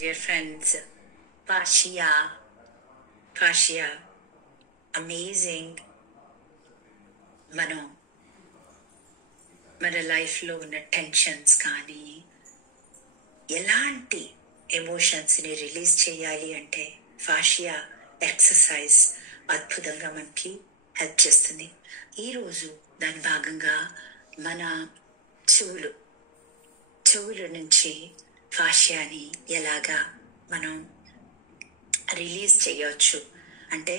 dear friends. Fascia, amazing. మన లైఫ్లో ఉన్న టెన్షన్స్ కానీ ఎలాంటి ఎమోషన్స్ని రిలీజ్ చేయాలి అంటే ఫాషియా ఎక్సర్సైజ్ అద్భుతంగా మనకి హెల్ప్ చేస్తుంది. ఈరోజు దాని భాగంగా మన చెవుల నుంచి ఫాషియాని ఎలాగా మనం రిలీజ్ చేయవచ్చు అంటే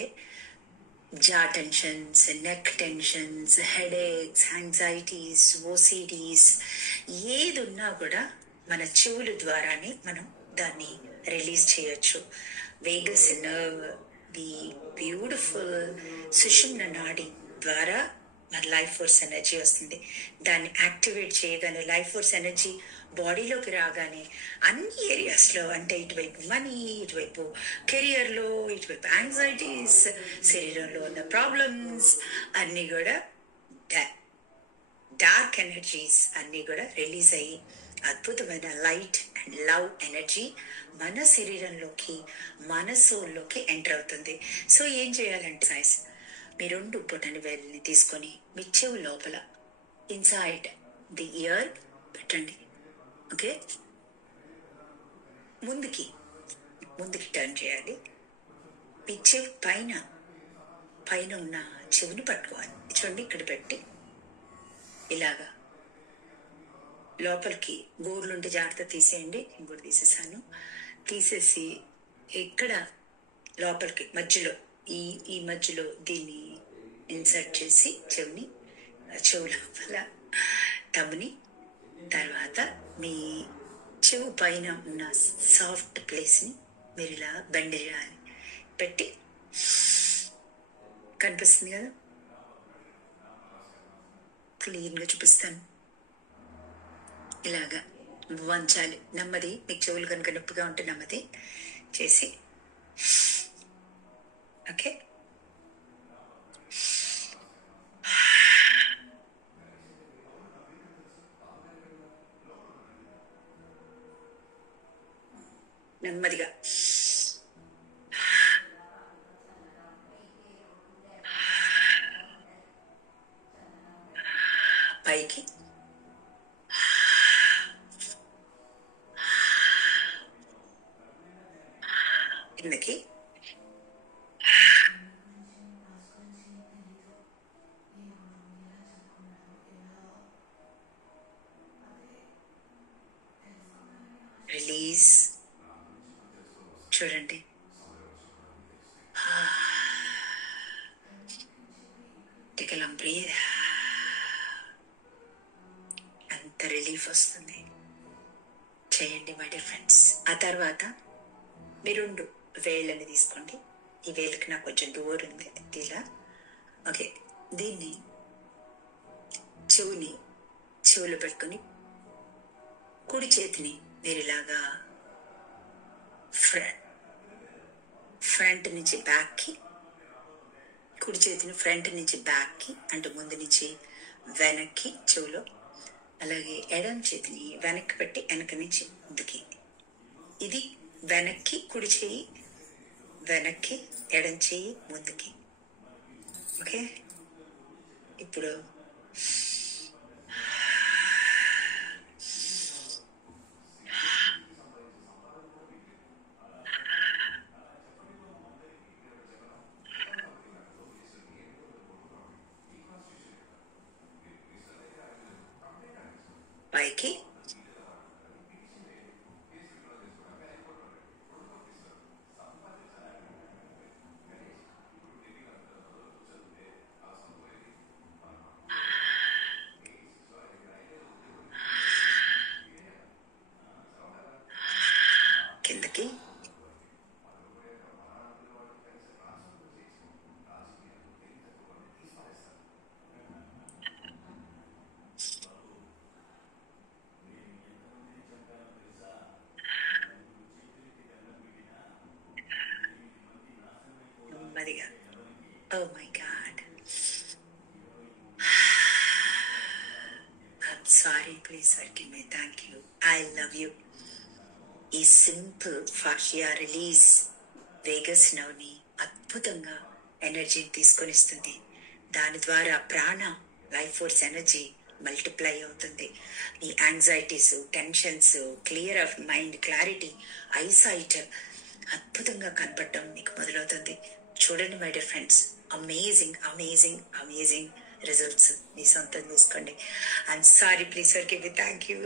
jaw tensions, neck tensions, headaches, anxieties, OCDs ఏది ఉన్నా కూడా మన చెవుల ద్వారానే మనం దాన్ని రిలీజ్ చేయొచ్చు. వేగస్ నర్వ్, ది బ్యూటిఫుల్ సుషుమ్న నాడి ద్వారా మన లైఫ్ ఫోర్స్ ఎనర్జీ వస్తుంది. దాన్ని యాక్టివేట్ చేయగానే లైఫ్ ఫోర్స్ ఎనర్జీ బాడీలోకి రాగానే అన్ని ఏరియాస్లో అంటే ఇటువైపు మనీ, ఇటువైపు కెరియర్లో, ఇటువైపు యాంగ్జైటీస్, శరీరంలో ఉన్న ప్రాబ్లమ్స్ అన్నీ కూడా డార్క్ ఎనర్జీస్ అన్నీ కూడా రిలీజ్ అయ్యి అద్భుతమైన లైట్ అండ్ లవ్ ఎనర్జీ మన శరీరంలోకి, మన సోల్లోకి ఎంటర్ అవుతుంది. సో ఏం చేయాలంటే సైన్స్ మీ 2 బొటన వేలుని తీసుకొని మీ చెవు లోపల ఇన్సైడ్ ది ఇయర్ పెట్టండి. ఓకే, ముందుకి టర్న్ చేయాలి. మీ చెవి పైన ఉన్న చెవిని పట్టుకోవాలి. చూడండి, ఇక్కడ పెట్టి ఇలాగా లోపలికి గోర్లుంటే జాగ్రత్త తీసేయండి. నేను కూడా తీసేసి ఇక్కడ లోపలికి మధ్యలో ఈ మధ్యలో దీన్ని ఇన్సర్ట్ చేసి చెవు లోపల తమ్ముని తర్వాత మీ చెవు పైన ఉన్న సాఫ్ట్ ప్లేస్ని మీరు ఇలా బెండ్ చేయాలి. పెట్టి కనిపిస్తుంది కదా, క్లీన్గా చూపిస్తాను. ఇలాగా వంచాలి. నెమ్మది, మీకు చెవులు కనుక నొప్పిగా ఉంటే నెమ్మది చేసి ఓకే. నెమ్మదిగా పైకి కిందకి రిలీజ్. చూడండి, టేక్ ఎ లాంగ్ బ్రీత్. అంత రిలీఫ్ వస్తుంది. చేయండి మై డియర్ ఫ్రెండ్స్. ఆ తర్వాత మీ 2 వేళ్ళని తీసుకోండి. ఈ వేళ్ళకి నాకు కొంచెం డోర్ ఉంది ఇలా. ఓకే, దీన్ని చెవులో పెట్టుకొని కుడి చేతిని మీరు ఇలాగా ఫ్రంట్ నుంచి బ్యాక్కి, కుడి చేతిని ఫ్రంట్ నుంచి బ్యాక్కి అంటే ముందు నుంచి వెనక్కి చెవులో, అలాగే ఎడమ చేతిని వెనక్కి పెట్టి వెనక నుంచి ముందుకి. ఇది వెనక్కి కుడి చేయి, వెనక్కి ఎడం చేయి, ముందుకి. ఓకే, ఇప్పుడు పైకి కిందకి నెమ్మదిగా. Oh my god, I'm sorry, please forgive me. Thank you. I love you. ఈ సింపుల్ ఫాషియా రిలీజ్ వేగస్ నవ్ని అద్భుతంగా ఎనర్జీని తీసుకొని ఇస్తుంది. దాని ద్వారా ప్రాణ లైఫ్ ఫోర్స్ ఎనర్జీ మల్టిప్లై అవుతుంది. ఈ anxieties, tensions, clear of mind, clarity, eyesight అద్భుతంగా కనపడటం మీకు మొదలవుతుంది. చూడండి my dear friends, amazing amazing amazing results మీ సొంతం చేసుకోండి. I'm sorry, please forgive me. Thank you.